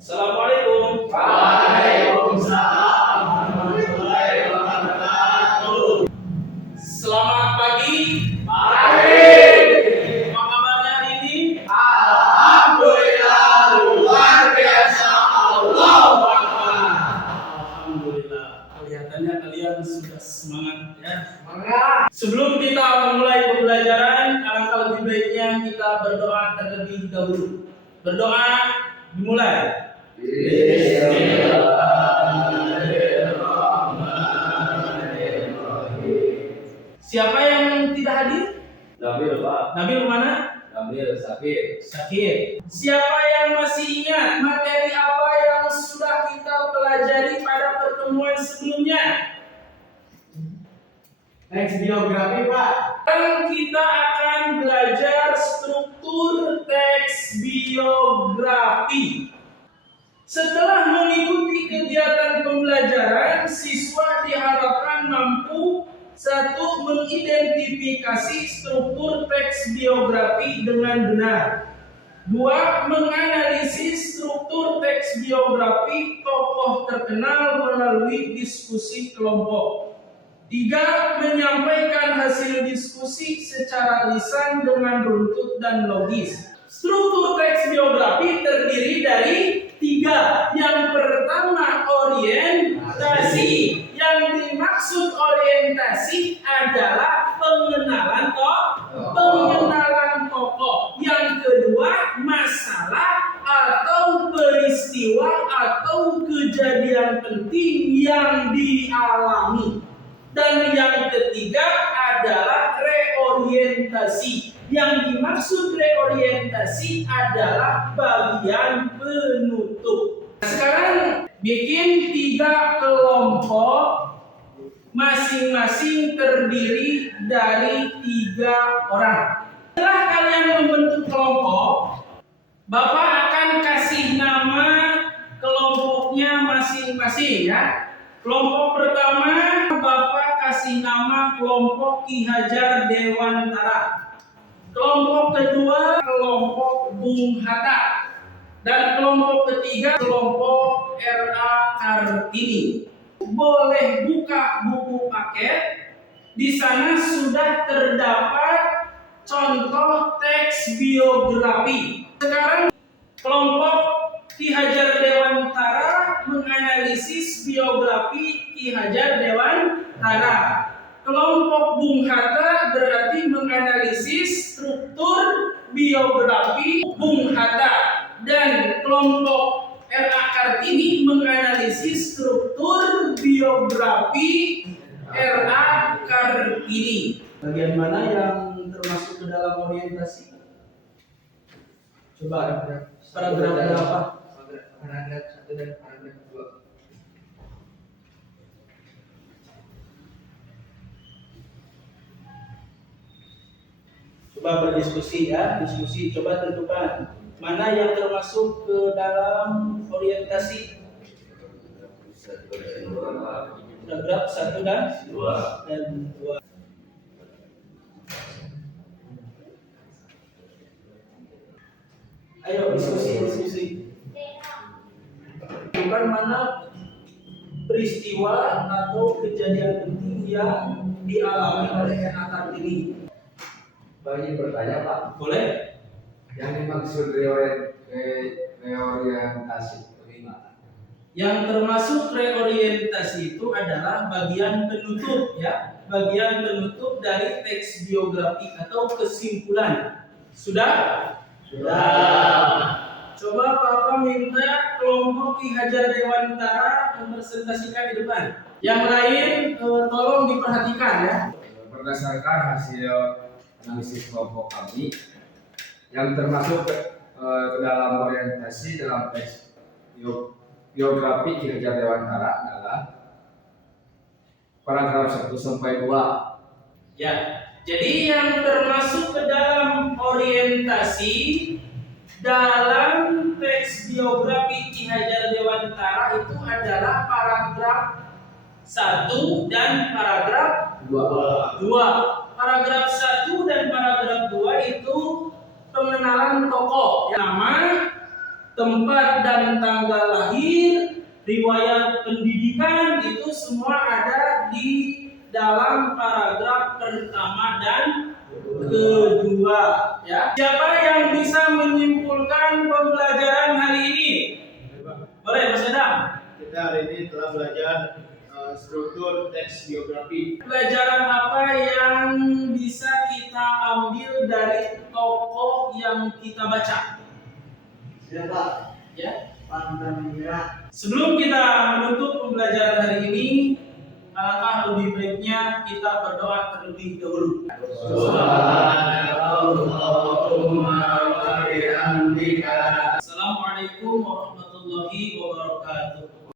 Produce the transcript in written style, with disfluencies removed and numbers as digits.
Assalamualaikum. Waalaikumsalam warahmatullahi wabarakatuh. Selamat pagi. Pagi. Apa kabarnya hari ini? Alhamdulillah luar biasa. Allahu Akbar. Alhamdulillah. Kelihatannya kalian sudah semangat ya. Semangat. Sebelum kita memulai pembelajaran, alangkah lebih baiknya kita berdoa terlebih dahulu. Berdoa dimulai. Siapa yang tidak hadir? Nabil Pak, Nabil mana? Nabil sakit. Sakit. Siapa yang masih ingat materi apa yang sudah kita pelajari pada pertemuan sebelumnya? Teks biografi Pak. Sekarang kita akan belajar struktur teks biografi. Setelah mengikuti kegiatan pembelajaran, siswa diharapkan mampu: 1. Mengidentifikasi struktur teks biografi dengan benar. 2. Menganalisis struktur teks biografi tokoh terkenal melalui diskusi kelompok. 3. Menyampaikan hasil diskusi secara lisan dengan runtut dan logis. Struktur teks biografi terdiri dari 3. Yang pertama, orientasi. Yang dimaksud orientasi adalah pengenalan tokoh. Yang kedua, masalah atau peristiwa atau kejadian penting yang dialami. Dan yang ketiga adalah reorientasi. Yang dimaksud reorientasi adalah bagian penutup. Sekarang bikin 3 kelompok, masing-masing terdiri dari 3 orang. Setelah kalian membentuk kelompok, Bapak akan kasih nama kelompoknya masing-masing ya. Kelompok pertama Bapak kasih nama kelompok Ki Hajar Dewantara. Kelompok kedua kelompok Bung Hatta. Dan kelompok ketiga kelompok R.A. Kartini. Boleh buka buku paket. Di sana sudah terdapat contoh teks biografi. Sekarang kelompok Ki Hajar Dewantara menganalisis biografi Ki Hajar Dewantara. Kelompok Bung Hatta berarti menganalisis struktur biografi Bung Hatta. Dan kelompok R.A. Kartini menganalisis struktur biografi R.A. Kartini. Bagian mana yang termasuk ke dalam orientasi? Coba paragraf berapa? Paragraf 1 dan paragraf 2. Coba berdiskusi ya, diskusi. Coba tentukan mana yang termasuk ke dalam orientasi. Paragraf 1 dan 2. Ayo diskusi. Bukan mana peristiwa atau kejadian penting yang dialami oleh R.A. Kartini. Bagi bertanya Pak, Boleh? yang dimaksud reorientasi itu gimana? Yang termasuk reorientasi itu adalah bagian penutup ya, bagian penutup dari teks biografi atau kesimpulan. Sudah? Coba Papa minta kelompok Ki Hajar Dewantara mempresentasikan di depan. Yang lain tolong diperhatikan ya. Berdasarkan hasil analisis kelompok kami, yang termasuk ke dalam orientasi dalam teks biografi Ki Hajar Dewantara adalah paragraf 1 sampai 2. Ya, jadi yang termasuk ke dalam orientasi dalam teks biografi Ki Hajar Dewantara itu adalah paragraf 1 dan paragraf 2. Paragraf 1 dan paragraf 2 itu pengenalan tokoh, nama, tempat dan tanggal lahir, riwayat pendidikan, itu semua ada di dalam paragraf pertama dan kedua, ya. Siapa yang bisa menyimpulkan pembelajaran hari ini? Boleh, Mas Adam? Kita hari ini telah belajar struktur teks biografi. Pelajaran apa yang bisa kita ambil dari tokoh yang kita baca? Siapa? Ya. Pantamira. Sebelum kita menutup pembelajaran hari ini, alangkah lebih baiknya kita berdoa terlebih dahulu. Subhanallah.